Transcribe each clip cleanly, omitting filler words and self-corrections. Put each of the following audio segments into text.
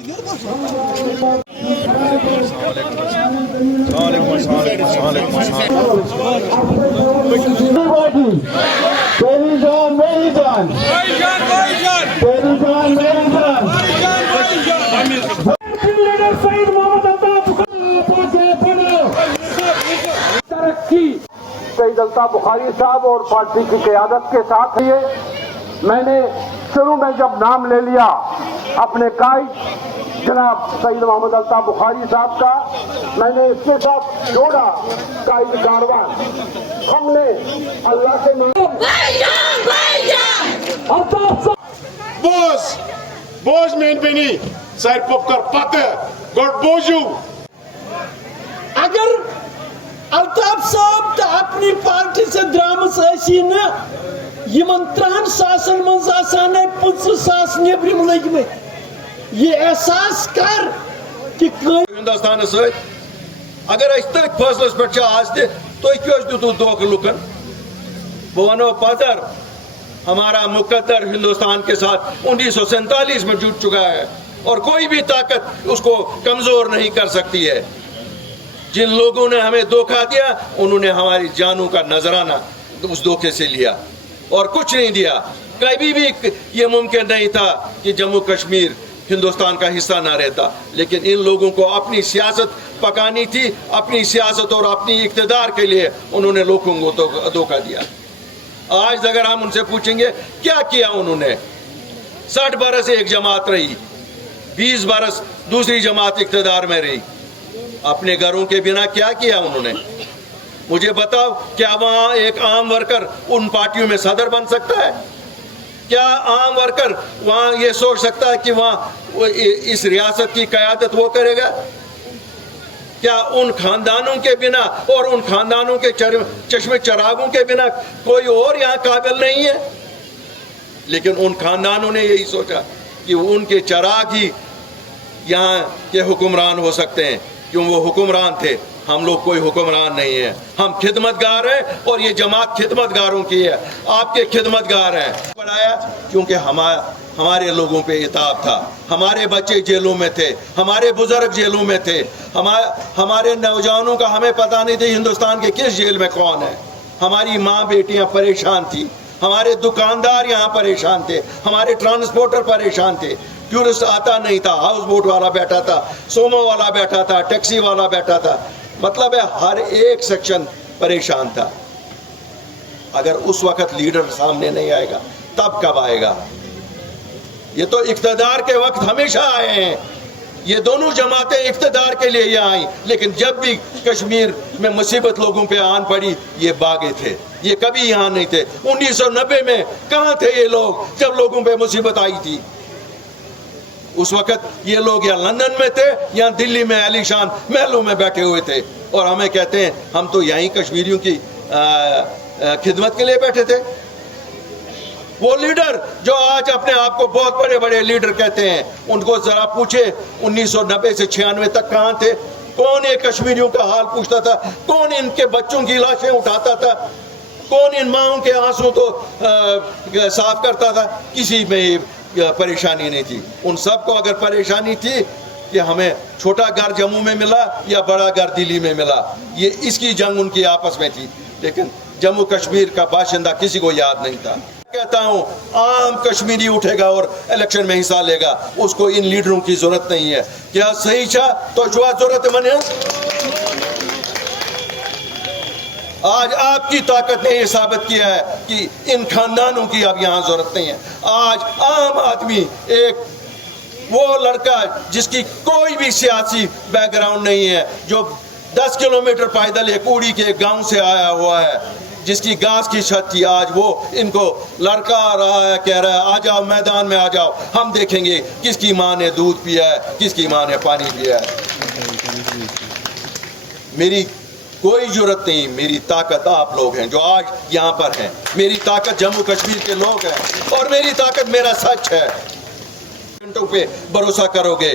तेरी जान मेरी जान, तेरी जान मेरी जान। तरक्की सईद अल्ताफ बुखारी साहब और पार्टी की क़यादत के साथ ये मैंने शुरू में जब नाम ले लिया अपने कायद जनाब सईद मोहम्मद अल्ताफ बुखारी साहब का, मैंने इसके साथ जोड़ा कायद कारवान। हमने अल्लाह से Boos mijn beni, zij popkar patten, god boju. अगर अल्ताफ साहब तो अपनी पार्टी से द्रामस न यमन 3 सासन मज आसान 50 सास नेबरिम लगे ये एहसास कर कि हिंदुस्तान सत अगर तथ फैसलस पे आज तुम क्यों दितु धोख लुकन बह वनो पदर हमारा मुकद्दर हिंदुस्तान के साथ 1947 में जुट चुका है और कोई भी ताकत उसको कमजोर नहीं कर सकती है। जिन लोगों ने हमें धोखा दिया उन्होंने हमारी जानों का नजराना उस धोखे से लिया और कुछ नहीं दिया। कभी भी ये मुमकिन नहीं था कि जम्मू कश्मीर हिंदुस्तान का हिस्सा ना रहता, लेकिन इन लोगों को अपनी सियासत पकानी थी, अपनी सियासत और अपनी इक़्तिदार के लिए उन्होंने लोगों को धोखा दिया। आज अगर हम उनसे पूछेंगे क्या किया उन्होंने, 60 बरस एक जमात रही, 20 बरस दूसरी जमात इक़्तिदार में रही, अपने घरों के बिना क्या किया उन्होंने? मुझे बताओ, क्या वहाँ एक आम वर्कर उन पार्टियों में सदर बन सकता है? क्या आम वर्कर वहाँ ये सोच सकता है कि वहाँ इस रियासत की क़यादत वो करेगा? क्या उन खानदानों के बिना और उन खानदानों के चश्मे चरागों के बिना कोई और यहाँ काबिल नहीं है? लेकिन उन खानदानों ने यही सोचा कि उनके चराग ही यहाँ के हुक्मरान हो सकते हैं, क्यों वो हुक्मरान थे। हम लोग कोई हुक्मरान नहीं है, हम खिदमतगार हैं और ये जमात खिदमतगारों की है, आपके खिदमतगार हैं। पढ़ाया क्योंकि हमारे लोगों पे इताब था, हमारे बच्चे जेलों में थे, हमारे बुजुर्ग जेलों में थे, हमारे नौजवानों का हमें पता नहीं था हिंदुस्तान के किस जेल में कौन है। हमारी माँ बेटियाँ परेशान थी, हमारे दुकानदार यहाँ परेशान थे, हमारे ट्रांसपोर्टर परेशान थे, टूरिस्ट आता नहीं था, हाउस बोट वाला बैठा था, सोमो वाला बैठा था, टैक्सी वाला बैठा था, मतलब है हर एक सेक्शन परेशान था। अगर उस वक्त लीडर सामने नहीं आएगा तब कब आएगा? ये तो इक़्तिदार के वक्त हमेशा आए हैं, ये दोनों जमातें इक़्तिदार के लिए यहाँ आई, लेकिन जब भी कश्मीर में मुसीबत लोगों पे आन पड़ी ये भागे थे, ये कभी यहाँ नहीं थे। 1990 में कहाँ थे ये लोग जब लोगों पे मुसीबत आई थी? उस वक्त ये लोग या लंदन में थे या दिल्ली में आलीशान महलों में बैठे हुए थे और हमें कहते हैं हम तो यहीं कश्मीरियों की खिदमत के लिए बैठे थे। वो लीडर जो आज अपने आप को बहुत बड़े बड़े लीडर कहते हैं, उनको जरा पूछे 1990 से 96 तक कहाँ थे? कौन ये कश्मीरियों का हाल पूछता था? कौन इनके बच्चों की लाशें उठाता था? कौन इन माओं के आंसू तो साफ करता था? किसी में परेशानी नहीं थी। उन सबको अगर परेशानी थी कि हमें छोटा घर जम्मू में मिला या बड़ा घर दिल्ली में मिला, ये इसकी जंग उनकी आपस में थी, लेकिन जम्मू कश्मीर का बाशिंदा किसी को याद नहीं था। कहता हूँ आम कश्मीरी उठेगा और इलेक्शन में हिस्सा लेगा, उसको इन लीडरों की जरूरत नहीं है। क्या सही चाह तो जरूरत मने? आज आपकी ताकत ने यह साबित किया है कि इन खानदानों की अब यहाँ जरूरत नहीं है। आज आम आदमी, एक वो लड़का जिसकी कोई भी सियासी बैकग्राउंड नहीं है, जो 10 किलोमीटर पैदल एक उड़ी के गांव से आया हुआ है, जिसकी घास की छत थी, आज वो इनको लड़का आ रहा है, कह रहा है आ जाओ मैदान में आ जाओ, हम देखेंगे किसकी माँ ने दूध पिया है, किसकी माँ ने पानी पिया है। मेरी कोई जरूरत नहीं, मेरी ताकत आप लोग हैं जो आज यहाँ पर हैं, मेरी ताकत जम्मू कश्मीर के लोग हैं और मेरी ताकत मेरा सच है। घंटों पे भरोसा करोगे,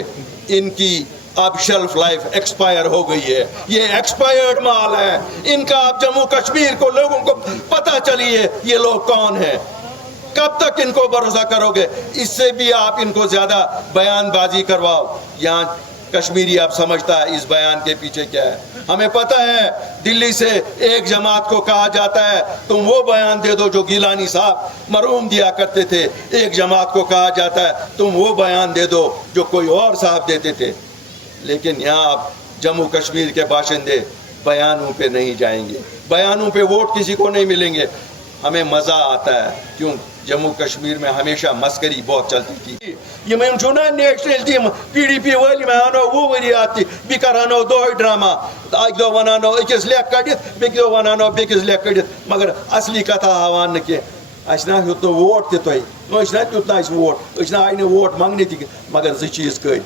इनकी अब शेल्फ लाइफ एक्सपायर हो गई है, ये एक्सपायर्ड माल है इनका। अब जम्मू कश्मीर को लोगों को पता चलिए ये लोग कौन हैं। कब तक इनको भरोसा करोगे? इससे भी आप इनको ज्यादा बयानबाजी करवाओ। यहाँ कश्मीरी आप समझता है इस बयान के पीछे क्या है। हमें पता है दिल्ली से एक जमात को कहा जाता है तुम वो बयान दे दो जो गिलानी साहब मरहूम दिया करते थे, एक जमात को कहा जाता है तुम वो बयान दे दो जो कोई और साहब देते थे। लेकिन यहाँ आप जम्मू कश्मीर के बाशिंदे बयानों पे नहीं जाएंगे, बयानों पे वोट किसी को नहीं मिलेंगे। हमें मजा आता है, क्यों? जम्मू कश्मीर में हमेशा मस्करी बहुत चलती थी। ये मैं चुना नेशनल टीम PDP वाली मैं आनो वो वरी आती बिकरानो दो ड्रामा एक दो वनानो एकस लेक कडित बेक दो वनानो बेकस लेक कडित मगर असली कथा हवान के असना हुत वोट ते तोय नो असना तुतना इस वोट असना आइने वोट मांगने थी मगर ज चीज कई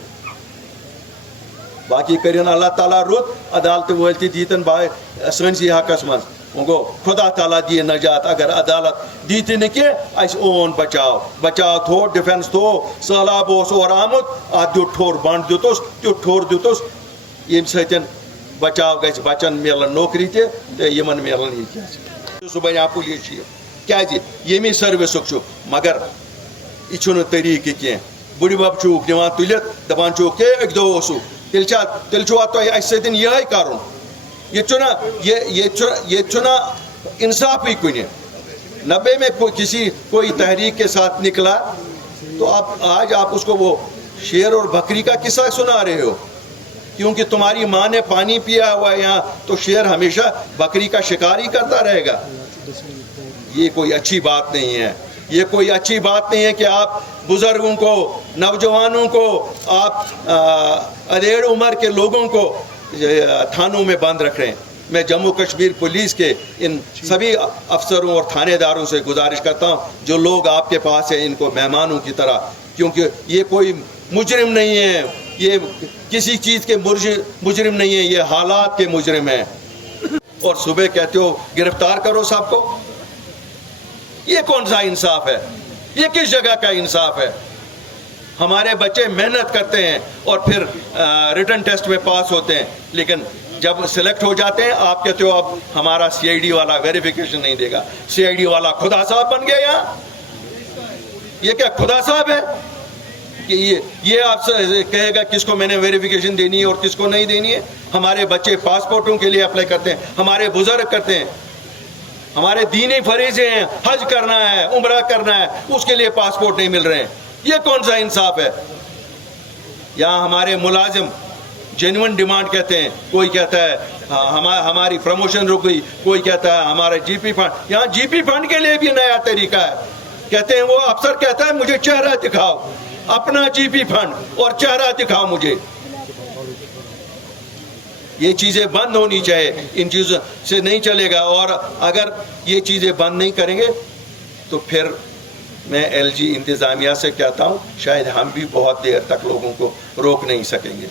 बाकी करिन अल्लाह ताला रुत अदालत वलती दीतन बाय सनसी हकस मज उनको खुदा ताला दिए नजात। अगर अदालत दीती न कि अस ओन बचाव थो डिफेंस थो सैलाब और आमुत अत दित ठोर बंड दितुस तुत ठोर दितुस यम सतन बचाव गस बचन मिलन नौकरी तमन मिलन सह बना पुलिस चीफ क्या यमी सर्विस मगर यह तरीक कह बुड़बब चूक दिवान तुलित दपान चूक के एक दो तेल तुम यह कर ये चुना इंसाफ ही कुछ 90 में कोई तहरीक के साथ निकला तो आज आप उसको वो शेर और बकरी का किस्सा सुना रहे हो, क्योंकि तुम्हारी माँ ने पानी पिया हुआ है यहाँ तो शेर हमेशा बकरी का शिकार ही करता रहेगा। ये कोई अच्छी बात नहीं है, ये कोई अच्छी बात नहीं है कि आप बुजुर्गों को नौजवानों को आप अधेड़ उम्र के लोगों को थानों में बंद रख रहे हैं। मैं जम्मू कश्मीर पुलिस के इन सभी अफसरों और थानेदारों से गुजारिश करता हूं जो लोग आपके पास हैं इनको मेहमानों की तरह, क्योंकि ये कोई मुजरिम नहीं है, ये किसी चीज़ के मुजरिम नहीं है, ये हालात के मुजरिम हैं। और सुबह कहते हो गिरफ्तार करो सबको, ये कौन सा इंसाफ है? ये किस जगह का इंसाफ है? हमारे बच्चे मेहनत करते हैं और फिर रिटन टेस्ट में पास होते हैं, लेकिन जब सिलेक्ट हो जाते हैं आप कहते हो अब हमारा CID वाला वेरिफिकेशन नहीं देगा। CID वाला खुदा साहब बन गया यहाँ। ये क्या खुदा साहब है कि ये आपसे कहेगा किसको मैंने वेरिफिकेशन देनी है और किसको नहीं देनी है? हमारे बच्चे पासपोर्टों के लिए अप्लाई करते हैं, हमारे बुजुर्ग करते हैं, हमारे दीनी फरीज़े हैं, हज करना है, उम्रा करना है, उसके लिए पासपोर्ट नहीं मिल रहे हैं। ये कौन सा इंसाफ है? यहाँ हमारे मुलाजिम जेन्युइन डिमांड कहते हैं, कोई कहता है हमारी प्रमोशन रुक गई, कोई कहता है हमारा GP फंड। यहाँ GP फंड के लिए भी नया तरीका है, कहते हैं वो अफसर कहता है मुझे चेहरा दिखाओ, अपना GP फंड और चेहरा दिखाओ मुझे। ये चीज़ें बंद होनी चाहिए, इन चीज़ों से नहीं चलेगा। और अगर ये चीज़ें बंद नहीं करेंगे तो फिर मैं LG इंतज़ामिया से कहता हूँ शायद हम भी बहुत देर तक लोगों को रोक नहीं सकेंगे।